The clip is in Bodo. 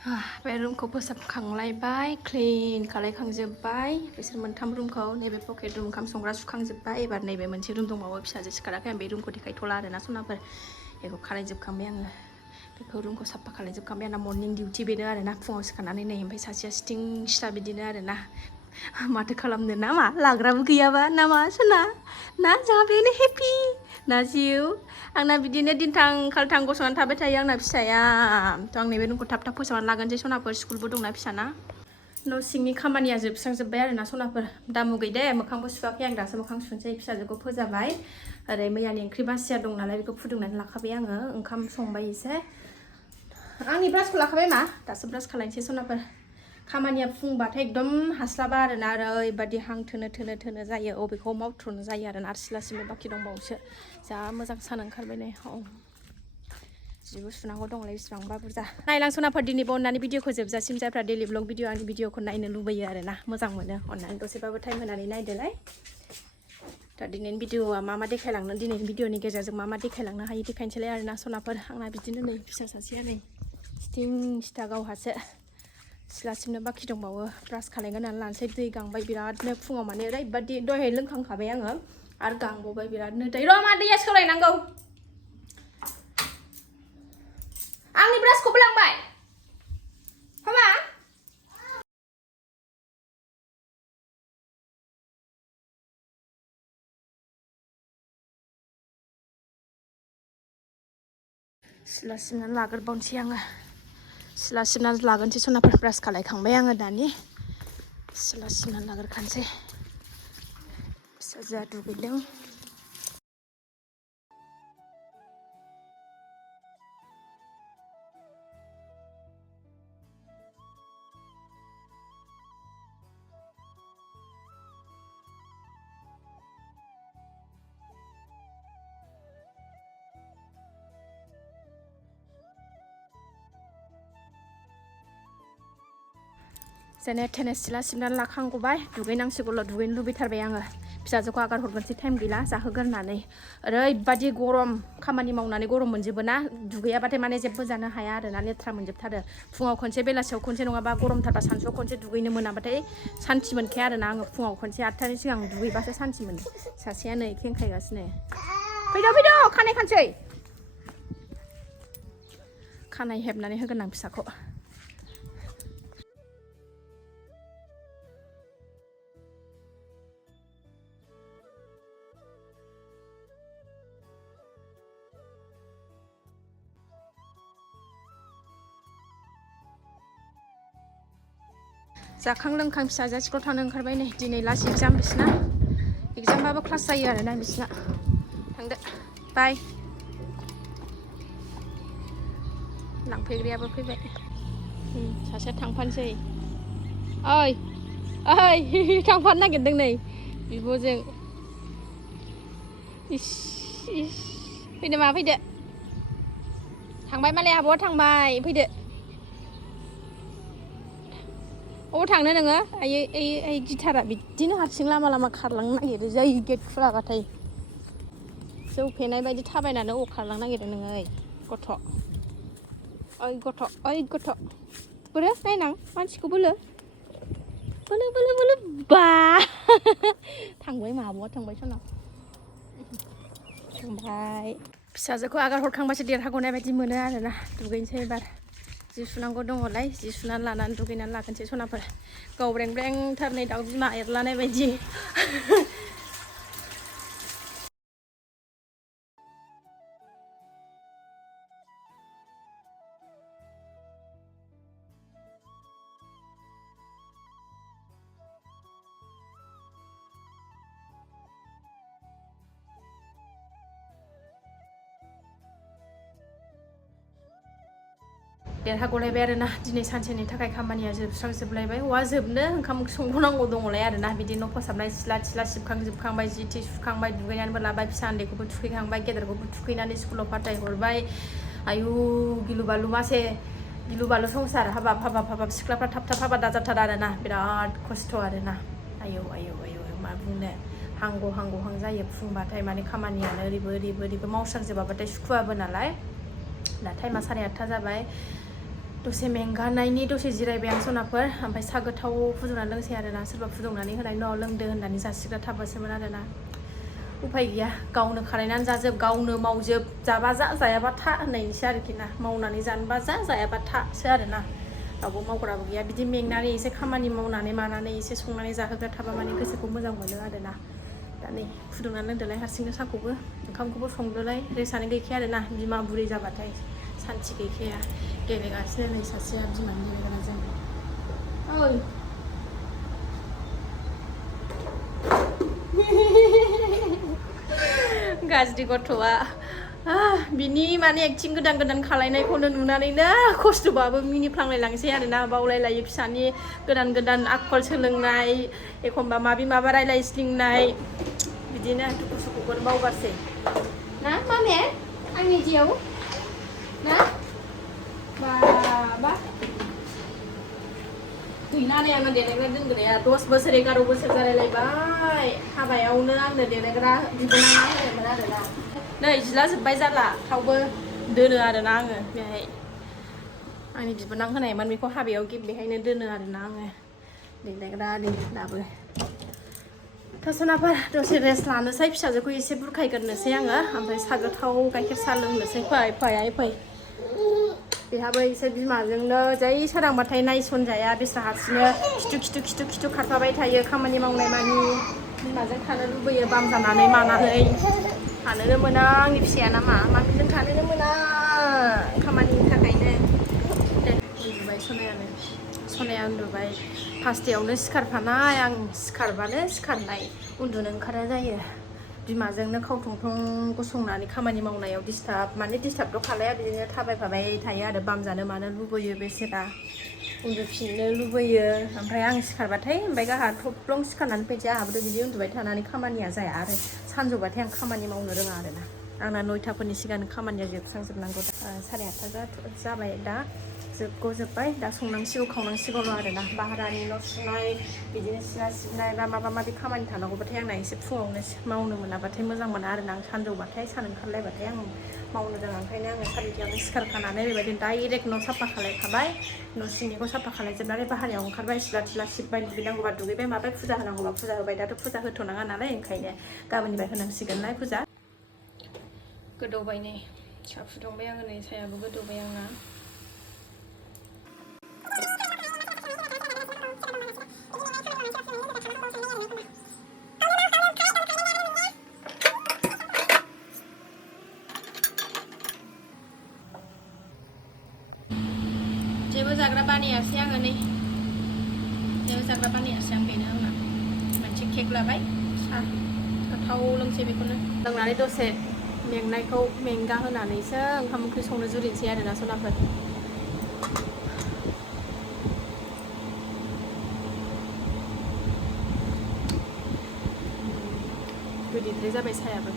बे रुमखौ फोसाबखांलायबाय क्लिन खालायखांजोब्बाय बिसोर मोनथाम रुमखौ नैबे पकेट रुम ओंखाम संग्रा सुखांजोब्बाय एबार नैबे मोनसे रुम दंबावो फिसाजो सिखाराखै आं बे रुमखौ देखायथ'ला आरोना सनाफोर बेखौ खालायजोबखांबाय आङो बेखौ रुमखौ साफा खालायजोबखांबाय आंना मर्निं डिउटि बेनो आरोना फुङाव सिखारनानै नै ओमफ्राय सासेया सिथिं सिथा बिदिनो आरोना माथो खालामनो ना मा लाग्राबो गैयाबा ना मा सना ना जोंहा बेनो हेपि ना जिउ आंना बिदिनो दिनथां खालथां गसंनानै थाबाय थायो आंना फिसाया थ' आं नैबे रुमखौ थाब थाब फोसाबनानै लागोनसै सनाफोर स्कुलबो दंना फिसाना न' सिंनि खामानिया जोबस्रांजोब्बाय आरोना सनाफोर दामु गैदे मोखांबो सुवाखै आं दासो मोखां सुनोसै फिसाजोखौ फोजाबाय ओरै मैयानि ओंख्रि बासिया दं नालाय बेखौ फुदुंनानै लाखाबाय आङो ओंखाम संबाय एसे आंनि ब्रासखौ लाखाबाय मा दासो ब्रास खालायनोसै सनाफोर खामानिया फुंबाथाय एकदम हास्लाबा आरोना ओरैबादि हां थोनो थोनो थोनो जायो अबेखौ मावथ्र'नो जायो आरोना आरो सिला सिबनो बाखि दंबावोसो जा मोजां सान ओंखारबाय नै जिबो सुनांगौ दंलाय बेसेबांबा बुरजा नायलां सनाफोर दिनैबो अननानै भिडिअखौ जोबजासिम जायफ्रा डेलि ब्लग भिडिअ आंनि भिडिअखौ नायनो लुबैयो आरोना मोजां मोनो अननानै दसेबाबो टाइम होनानै नायदोलाय दा दिनैनि भिडिअआ मा देखायलांनो दिनैनि भिडिअनि गेजेरजों मा देखायलांनो हायो देखायनोसैलाय आरोना सनाफोर आंना बिदिनो नै फिसा सासेया नै सिथिं सिथा गावहासो सिला सिबनो बाखि दंबावो ब्रास खालायगोन होननानै लानोसै दै गांबाय बिरादनो फुङाव माने ओरैबादि दहाय लोंखांखाबाय आङो आरो गांबावबाय बिरादनो दै र' मा दैया सोलायनांगौ आंनि ब्रासखौबो लांबाय हामा सिला सिबनानै लाग्रोबावनोसै आङो सिला सिबनानै लागोनसै सनाफोर ब्रास खालायखांबाय आङो दानि सिला सिबनानै लाग्रोखानोसै फिसाजोआ दुगैदों जेने थेने सिला सिबनानै लाखांगौबाय दुगैनांसिगौल' दुगैनो लुबैथारबाय आङो फिसाजोखौ आगार हरगोनसै टाइम गैला जाहोगोरनानै ओरैबादि गरम खामानि मावनानै गरम मोनजोबो ना दुगैयाबाथाय माने जेबो जानो हाया आरोना लेथ्रा मोनजोबथारो फुङाव खनसे बेलासियाव खनसे नङाबा गरमथारबा सानसुआव खनसे दुगैनो मोनाबाथाय सान्थि मोनखाया आरोना आङो फुङाव खनसे 8टानि सिगां दुगैबासो सान्थि मोनो सासेया नै खेंखायगासिनो फैद' खानाय खानसै खानाय हेबनानै होगोन आं फिसाखौ जाखां लोंखां फिसाजोआ स्कुलाव थांनो ओंखारबाय नै दिनै लास्ट एग्जाम बिसिना एग्जामबाबो क्लास जायो आरोना बिसिना थांदो बाय लांफैग्रायाबो फैबाय सासेया थांफानोसै ओइ थांफानो नागिरदों नै बिब'जों इस फैदो मा फैदो थांबाय मालाय आब'आ थांबाय फैदो अबाव थांनो नोङो आइ गिटारा बिदिनो हारसिं लामा लामा खारलांनो नागिरो जै गेट खुलाबाथाय जौ फेनाय बायदि थाबायनानै अबाव खारलांनो नागिरो नोङो ओइ गथ' बोरो नायनां मानसिखौ बोलो बा थांबाय माबाया थांबाय सना थांबाय फिसाजोखौ आगार हरखांबासो देरहागौनाय बायदि मोनो आरोना दुगैनोसै एबार जि सुनांगौ दङलाय जि सुनानै लानानै दुगैनानै लाखोनोसै सनाफोर गावब्रें ब्रेंथार नै दाउ बिमा एरलानाय बायदि देरहागलायबाय आरोना दिनै सानसेनि थाखाय खामानिया जोबस्रांजोबलायबाय हौवा जोबनो ओंखाम संबावनांगौ दङलाय आरोना बिदि न' फोसाबनाय सिला सिबखांजोबखांबाय जि थि सुखांबाय दुगैनानैबो लाबाय फिसा उन्दैखौबो थुखैखांबाय गेदेरखौबो थुखैनानै स्कुलाव फाथायहरबाय आयु गिलु बालु मासे गिलु बालु संसार हाबाब सिख्लाफ्रा थाब हाबा दाजाथार आरोना बिराद खस्थ' आरोना आयौ मा बुंनो हांगौ जायो फुंबाथाय माने खामानियानो ओरैबो मावस्रांजोबाबाथाय सुखुवाबो नालाय दा टाइमा 8:30 जाबाय दसे मेंगानायनि दसे जिरायबाय आं सनाफोर ओमफ्राय सा गोथाव फुदुंनानै लोंसै आरोना सोरबा फुदुंनानै होनाय उनाव लोंदो होननानै जासिग्रा थाबासोमोन आरोना उफाय गैया गावनो खालायनानै जाजोब गावनो मावजोब जाबा जा जायाबा था होननायनिसो आरोखि ना मावनानै जानोबा जा जायाबा थासो आरोना रावबो मावग्राबो गैया बिदि मेंनानै एसे खामानि मावनानै मानानै एसे संनानै जाहोग्रा थाबा माने गोसोखौ मोजां मोनो आरोना दा नै फुदुंनानै लोंदोलाय हारसिंनो साहाखौबो ओंखामखौबो संदोलाय रेसानो गैखाया आरोना बिमा बुरै जाबाथाय सान्थि गैखाया गेलेगासिनो नै सासेया बिमानि गेलेग्राजों ओइ गाज्रि गथ'आ बिनि माने एक्टिं गोदान गोदान खालायनायखौनो नुनानैनो खस्थ'बाबो मिनिफ्लांलायलांसै आरोना बावलायलायो फिसानि गोदान गोदान आखल सोलोंनाय एखमबा माबा रायलायस्लिंनाय बिदिनो दुखु सुखुखौनो बावगारसै ना मामे आंनि जियाव ना बाबा गैलानै आङो देलायग्रा दोनग्राया 10 बोसोर 11 बोसोर जालायलायबाय हाबायावनो आंनो देलायग्रा बिबोनाङा होयोमोन आरोना नै जिला जोब्बाय जाला थावबो दोनो आरोना आङो बेहाय आंनि बिबोनां होनायमोन बेखौ हाबायाव गिफ्ट बेहायनो दोनो आरोना आङो देलायग्रा दाबो सनाफोर दसे रेस्ट लानोसै फिसाजोखौ एसे बुरखायग्रोनोसै आङो ओमफ्राय सा गोथाव गाइखेर साहा लोंनोसै फै बेहाबो एसे बिमाजोंनो जै सोरांबाथाय नायसनजाया बिस्रा हारसिंनो खिथु खारफाबाय थायो खामानि मावनाय मानि बिमाजों थानो लुबैयो बाम जानानै मानानै थानोनो मोना आंनि फिसाया नामा मामिजों थानोनो मोना खामानिनि थाखायनो उन्दुबाय सनाया उन्दुबाय फासथायावनो सिखारफानाय आं सिखारबानो सिखारनाय उन्दुनो ओंखारा जायो बिमाजोंनो खावथं गसंनानै खामानि मावनायाव डिस्टार्बथ' खालाया बिदिनो थाबायफाबाय थायो आरो बाम जानो मानो लुबैयो बेसेरा उन्दुफिननो लुबैयो ओमफ्राय आं सिखारबाथाय ओमफ्राय गाहा थब्लं सिखारनानै फैनोसै आंहाबोथ' बिदि उन्दुबाय थानानै खामानिया जाया आरो सानजौबाथाय आं खामानि मावनो रोङा आरोना आंना 9थाफोरनि सिगां खामानिया जोबस्रांजोबनांगौ 8:30 जाबाय दा जोबबाय दा संनांसिगौ खावनांसिगौल' आरोना बाहेरानि न' सुनाय बिदिनो सिला सिबनाय बा माबा माबि खामानि थानांगौबाथाय आंना एसे फुङावनो मावनो मोनाबाथाय मोजां मोना आरोना आं सानजौबाथाय सान ओंखारलायबाथाय आं मावनो रोङा ओंखायनो आङो 4:30आवनो सिखारखानानै बेबायदिनो डाइरेक्ट न' साफा खालायखाबाय न' सिंनिखौ साफा खालायजोबनानै बाहेरायाव ओंखारबाय सिला थिला सिबबाय दुगैनांगौबा दुगैबाय माबाय फुजा होनांगौबा फुजा होबाय दाथ' फुजा होथ'नाङा नालाय ओंखायनो गाबोननिफ्राय होनांसिगोनलाय फुजा गोदौबाय नै साहा फुदुंबाय आङो नै साहायाबो गोदौबाय आंना जेबो जाग्रा बानायासै आङो नै जेबो जाग्रा बानायासै आं बेनो आंना मोनसे केक लाबाय साहा गोथाव लोंसै बेखौनो लोंनानै दसे मेंनायखौ मेंगा होनानैसो ओंखाम ओंख्रि संनो जुरिनोसै आरोना सनाफोर गोदैद्राय जाबाय साहायाबो